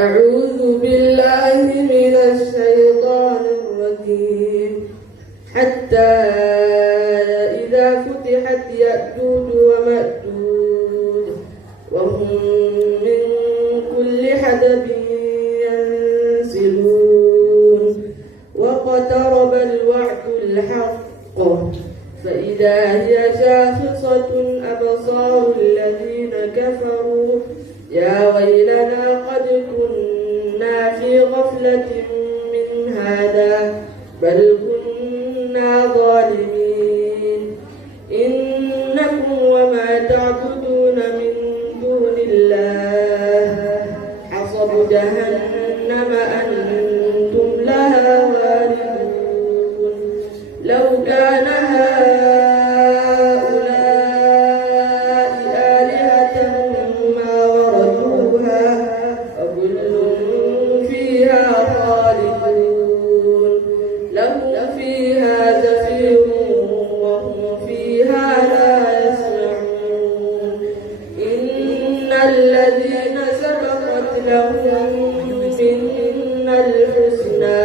أعوذ بالله من الشيطان الرجيم. حتى إذا فتحت يأجوج ومأجوج وهم من كل حدب ينسلون واقترب الوعد الحق فإذا هي شاخصة أبصار الذين كفروا يا ويلنا قد كنا في غفلة من هذا بل كنا ظالمين. إنكم وما تعبدون من دون الله حصب جهنم أنتم لها واردون. لو كان هؤلاء آلهة ما وردوها وكل فيها خالدون. لهم فيها زفير وهم فيها لا يسمعون. إن الذين سبقت لهم منا الحسنى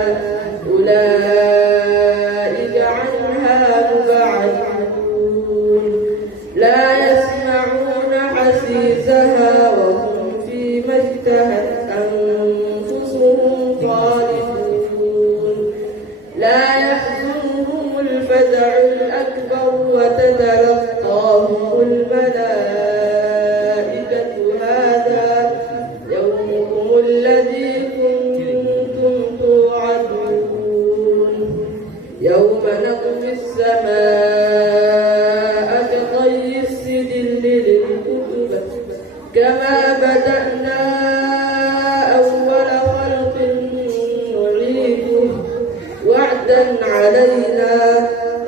أولئك عنها مبعدون. لا يسمعون حسيسها وهم فيما اشتهت أنفسهم خالدون. لا يحزنهم الفزع الأكبر وتتلقاهم الملائكة هذا يومكم الذي كنتم توعدون. يوم نطوي السماء كطي السجل للكتب كما بدأنا أول خلق نعيده وعدا علينا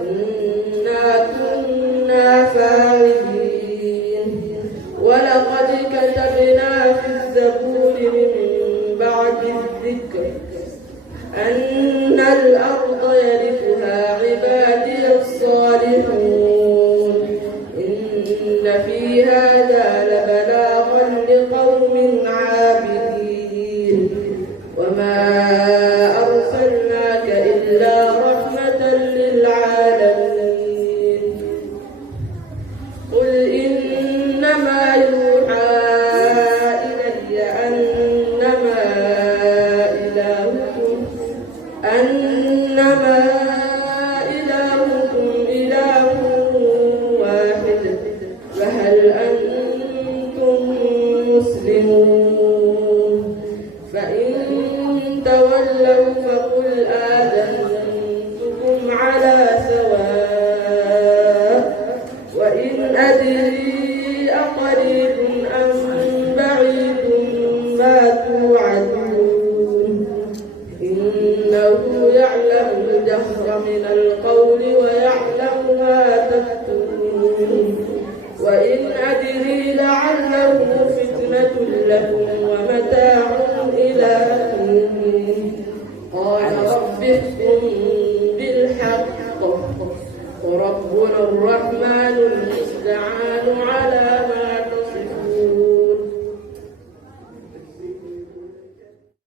إنا كنا فاعلين. ولقد كتبنا في الزبور من بعد الذكر أن الأرض يرثها عبادي الصالحون. إن في هذا لبلاغا لقوم عابدين. وما أرسلناك إلا رحمة للعالمين. قل إنما يوحى إلي أنما إلهكم إله واحد فهل أنتم مسلمون؟ فإن تولوا فقل آذنتكم على سواء. وإن أدري أقريب أم بعيد ما توعدون إنه يعلم الجهر من القول ويعلم ما تكتمون. وإن أدري لعله فتنة لكم ومتاع إلى حين. قال رب احكم بالحق وربنا الرحمن المستعان على ما